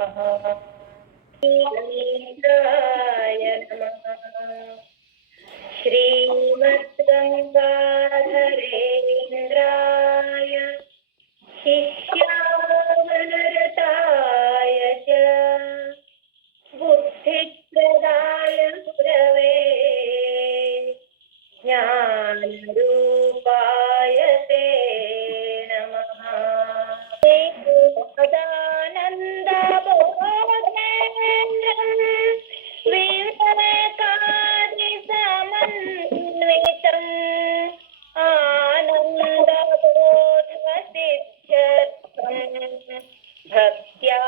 नमः। गणेशाय नमः। श्रीमद्गङ्गाधरेन्द्राय शिष्यावनरताय च बुद्धिप्रदाय गुरवे ज्ञानरूपाय ते नमः। सदानन्दबोधेन्द्रं विवेकादिसमन्वितम् आनन्दबोधसिद्ध्यर्थं भक्त्या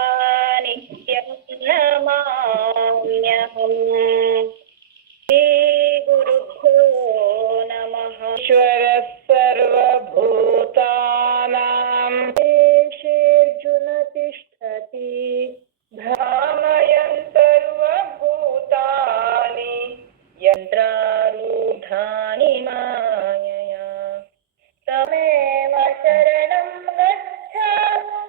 नित्यं नमाम्यहम्। श्रीगुरुभ्यो नमः। ईश्वरः सर्वभूतानां देशेऽर्जुन तिष्ठति भ्रामयन् सर्वभूतानि यन्त्रारूढानि मायया तमेव शरणं गच्छ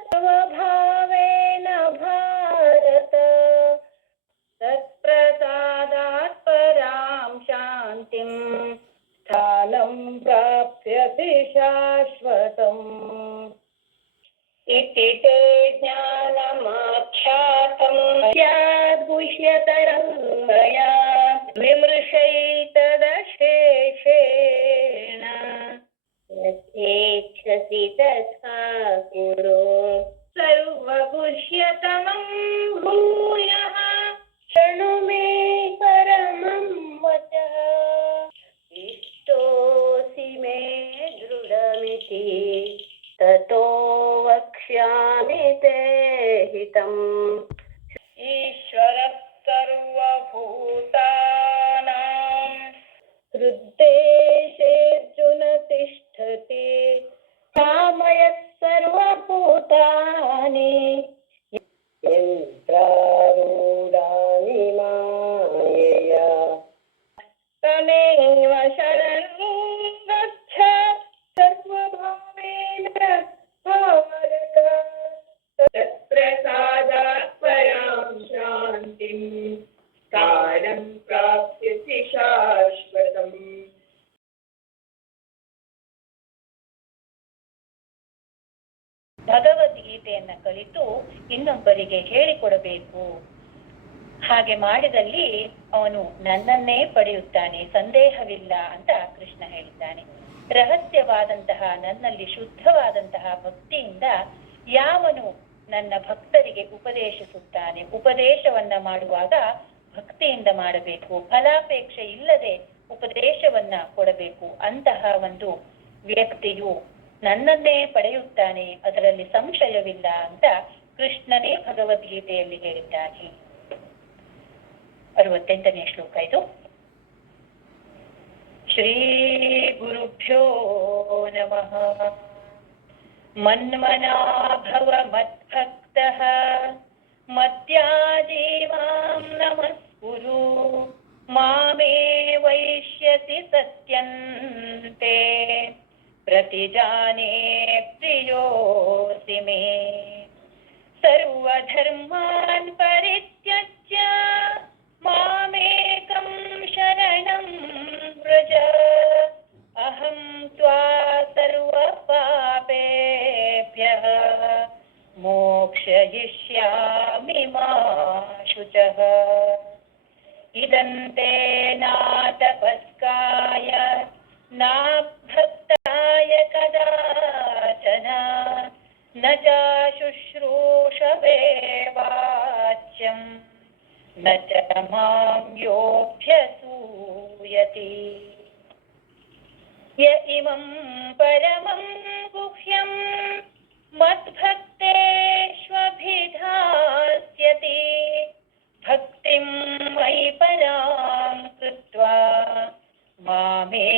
सर्वभावेन भारत तत्प्रसादात् परां शान्तिं स्थानं प्राप्यसि शाश्वतम्। इति ते ज्ञानमाख्यातं स्याद्गुह्यतरं मया विमृशैतदशेषेण यथेच्छसि तथा कुरु सर्वगुह्यतमं भूयः शृणु मे परमं वचः। इष्टोऽसि मे दृढमिति ततो वक्ष्यामि ते हितम्। ईश्वरः सर्वभूतानां हृद्देशेऽर्जुन तिष्ठति कामयः सर्वभूतानि यन्त्रारूढानि मायया तमेव शरणं गच्छ सर्वभावेन भारत तत्प्रसादात् परां शान्तिं स्थानं प्राप्स्यसि शाश्वतम्। ಭಗವದ್ಗೀತೆಯನ್ನು ಕಲಿತು ಇನ್ನೊಬ್ಬರಿಗೆ ಹೇಳಿಕೊಡಬೇಕು. ಹಾಗೆ ಮಾಡಿದಲ್ಲಿ ಅವನು ನನ್ನನ್ನೇ ಪಡೆಯುತ್ತಾನೆ, ಸಂದೇಹವಿಲ್ಲ ಅಂತ ಕೃಷ್ಣ ಹೇಳಿದ್ದಾನೆ. ರಹಸ್ಯವಾದಂತಹ ನನ್ನಲ್ಲಿ ಶುದ್ಧವಾದಂತಹ ಭಕ್ತಿಯಿಂದ ಯಾವನು ನನ್ನ ಭಕ್ತರಿಗೆ ಉಪದೇಶಿಸುತ್ತಾನೆ, ಉಪದೇಶವನ್ನ ಮಾಡುವಾಗ ಭಕ್ತಿಯಿಂದ ಮಾಡಬೇಕು, ಫಲಾಪೇಕ್ಷೆ ಇಲ್ಲದೆ ಉಪದೇಶವನ್ನ ಕೊಡಬೇಕು. ಅಂತಹ ಒಂದು ವ್ಯಕ್ತಿಯು ನನ್ನನ್ನೇ ಪಡೆಯುತ್ತಾನೆ, ಅದರಲ್ಲಿ ಸಂಶಯವಿಲ್ಲ ಅಂತ ಕೃಷ್ಣನೇ ಭಗವದ್ಗೀತೆಯಲ್ಲಿ ಹೇಳಿದ್ದಾನೆ. 68ನೇ ಶ್ಲೋಕ ಇದು. ಶ್ರೀ ಗುರುಭ್ಯೋ ನಮಃ. ಮನ್ಮನಾ ಭವ ಮದ್ಭಕ್ತಃ ಮದ್ಯಾಜೀವಾಂ ನಮಸ್ಕುರು ಮಾಮೇ ವೈಷ್ಯಸಿ ಸತ್ಯಂತೆ प्रतिजाने प्रियोऽसि मे सर्वधर्मान् परित्यज्य मामेकं शरणं व्रज अहं त्वा सर्वपापेभ्यः मोक्षयिष्यामि मा शुचः। इदं ते नातपस्काय नाभक्ताय कदाचन न च शुश्रूषवे वाच्यं न च मां योऽभ्यसूयति। य इमं परमं गुह्यं मद्भक्तेष्वभिधास्यति भक्तिं मयि परां कृत्वा मामे